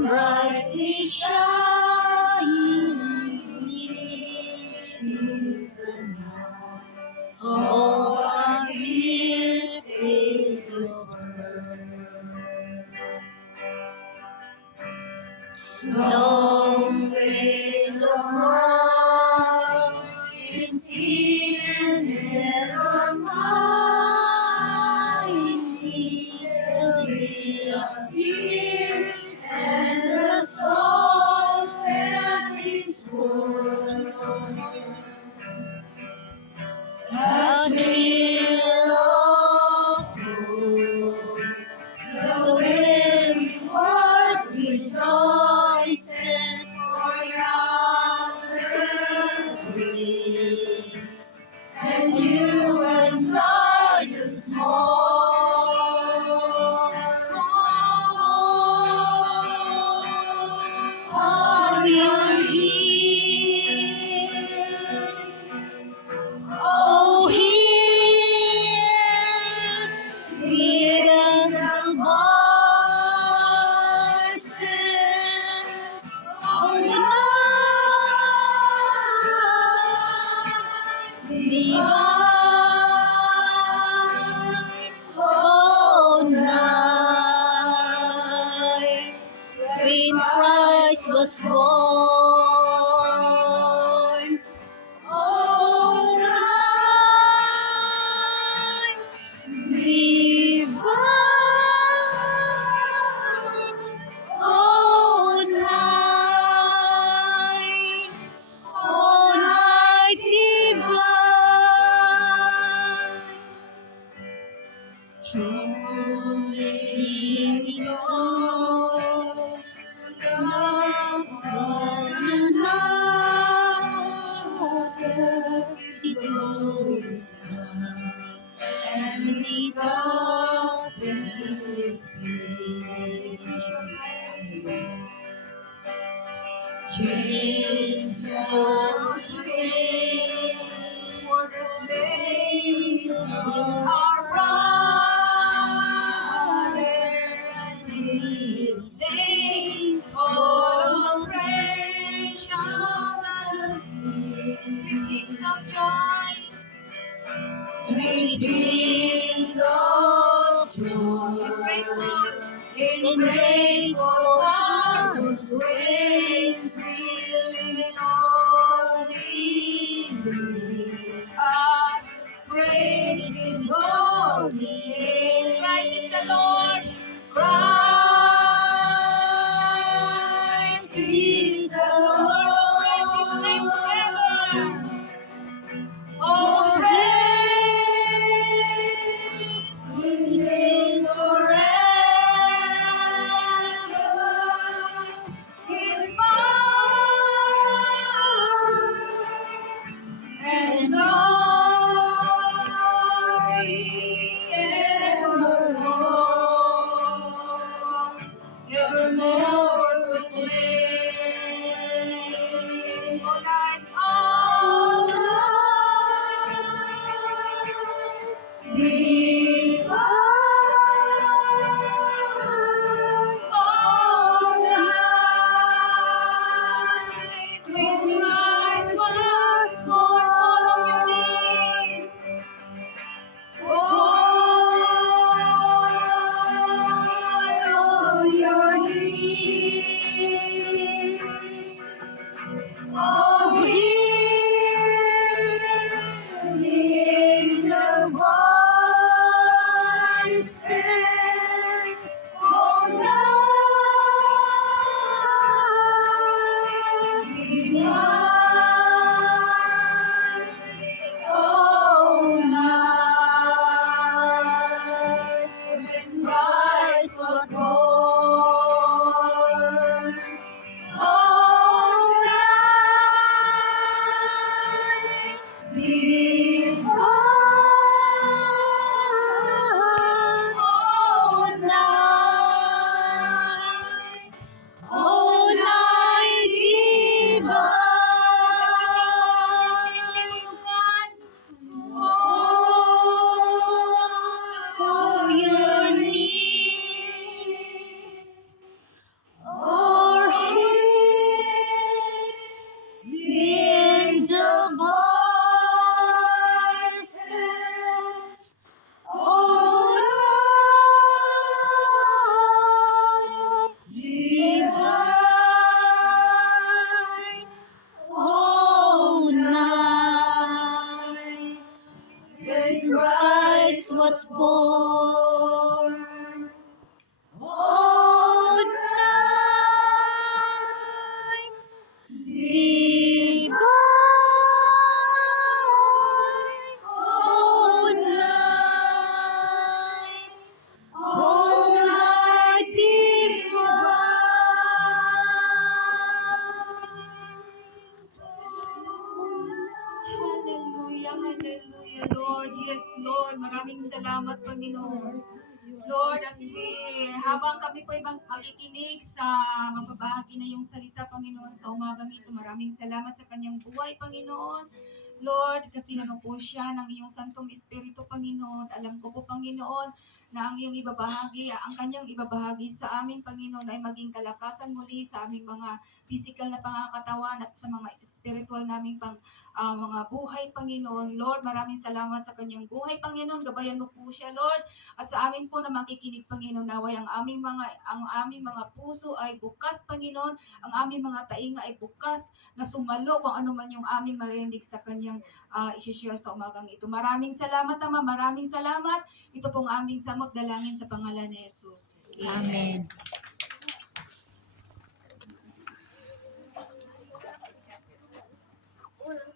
brightly shining is the light of our dear Savior's birth. Long may the world in still never mind till He appear and the soul felt His word. A thrill of hope, the very world rejoices for yonder grace, and you and glorious morn are your here. Oh, hear the voices of night divine, oh night when Christ was born. Oh night divine, oh night divine. Truly souls love one another, His glorious love, and His soft Jesus was slain as our brother, and He is slain for the precious sweet of joy, sweet kings of joy, in grateful hearts reigns in all liberty. Us praise His holy name. Christ is the Lord. Christ is the Lord. Praise His name forever. Oh, praise His name forever. His angel voices, oh night divine, oh night when Christ was born, oh night divine, oh night divine. Hallelujah, hallelujah, Lord. Yes, Lord. Maraming salamat, Panginoon. Lord, as we, habang kami po ibang makikinig sa magbabahagi na yung salita, Panginoon, sa umagang ito, maraming salamat sa kanyang buhay, Panginoon. Lord, kasi ano po siya ng iyong Santong Espiritu, Panginoon. Alam ko po, Panginoon, na ang iyong ibabahagi, ang kanyang ibabahagi sa amin, Panginoon, ay maging kalakasan muli sa aming mga physical na pangakatawan at sa mga spiritual naming mga buhay, Panginoon. Lord, maraming salamat sa kanyang buhay, Panginoon. Gabayan mo po siya, Lord. At sa amin po na makikinig, Panginoon, naway ang aming mga puso ay bukas, Panginoon. Ang aming mga tainga ay bukas na sumalo kung ano man yung aming marinig sa kanyang isi-share sa umagang ito. Maraming salamat, Ama. Maraming salamat. Ito pong aming samot dalangin sa pangalan ni Jesus. Amen.